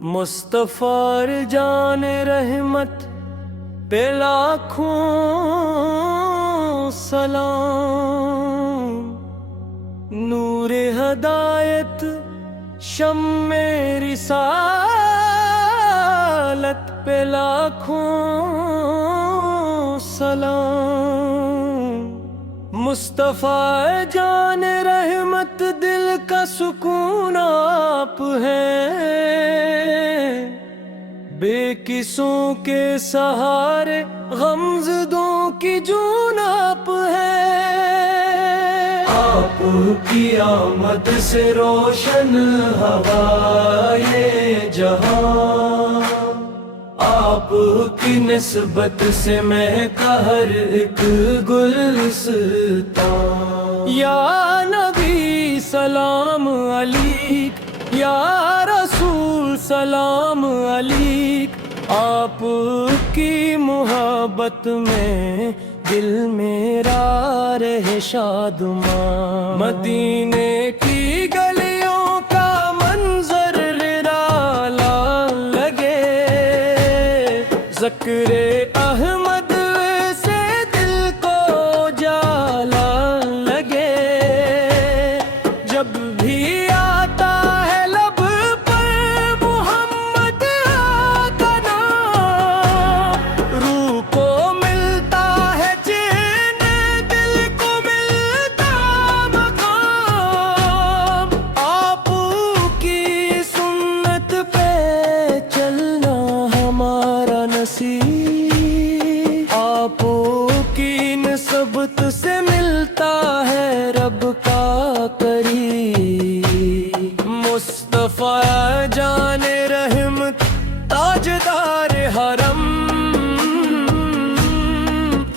مصطفیٰ جان رحمت پہ لاکھوں سلام، نور ہدایت شمع رسالت پہ لاکھوں سلام۔ مصطفیٰ جان رحمت دل کا سکون آپ ہیں، بے قصوں کے سہارے غمزدوں کی جون آپ ہیں۔ آپ کی آمد سے روشن ہوائے جہاں، آپ کی نسبت سے مہکا ہر ایک گلستان۔ یا نبی سلام علیک، یا رسول سلام علیک، آپ کی محبت میں دل میرا رہے شادماں۔ مدینے کی گلیوں کا منظر نرالا لگے، ذکر احمد سے دل کو جالا لگے، جب بھی آتا ہے لب پر محمد کا نام، روح کو ملتا ہے چین، دل کو ملتا مقام۔ آپ کی سنت پہ چلنا ہمارا نصیب، آپ کی نسبت سے ملتا ہے رب کا قریب۔ مصطفیٰ جان رحمت تاجدار حرم،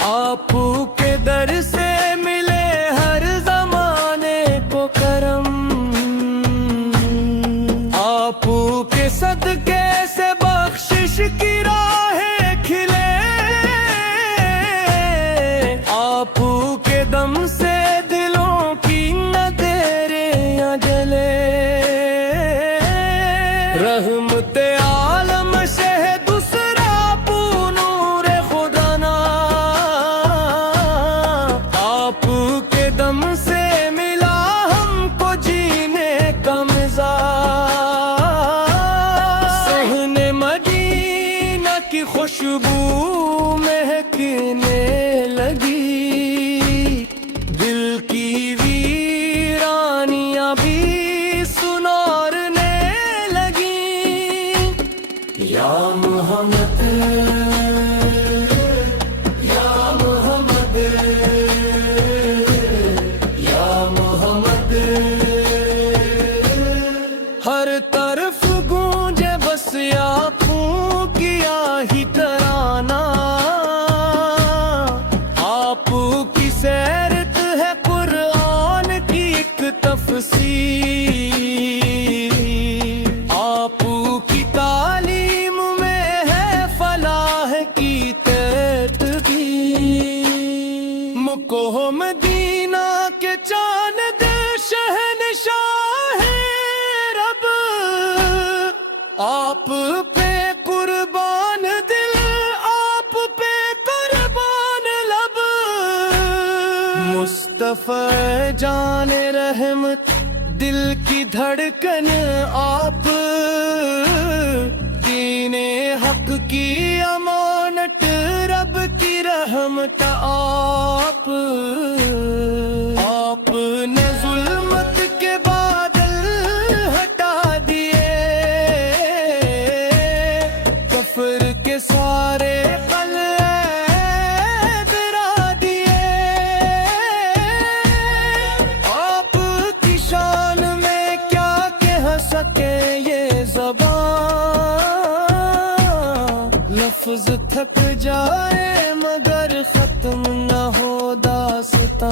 آپ کے در سے ملے ہر زمانے کو کرم، آپ کے صدقے سے بخشش کی راہیں کھلے، آپ کے دم سے دلوں کی ندیریاں جلے۔ رحمت عالم شہ دوسرا نور خدا نا، آپ کے دم سے ملا ہم کو جینے کا مزاج۔ صحن مدینہ کی خوشبو مہکنے لگی، دل کی ویرانیاں بھی سنارنے لگی۔ یا محمد یا محمد یا محمد، ہر طرف گونجے بس آنکھوں کی آہی ترانہ، آپ کی سیرت ہے قرآن کی ایک تفسیر، آپ کی تعلیم میں ہے فلاح کی تدبیر۔ مکہ مدینہ کے چاند شہنشاہ رب، آپ پہ قربان دل، آپ پہ قربان لب۔ مصطفیٰ جان رحمت دل کی دھڑکن آپ، دین حق کی امانت رب کی رحمت آپ۔ آپ نے ظلمت کے بادل ہٹا دیے، کفر کے سارے قلعے گرا دیے۔ آپ کی شان میں کیا کہہ سکے یہ زبان، لفظ تھک جائے مگر ختم نہ ہو داستان۔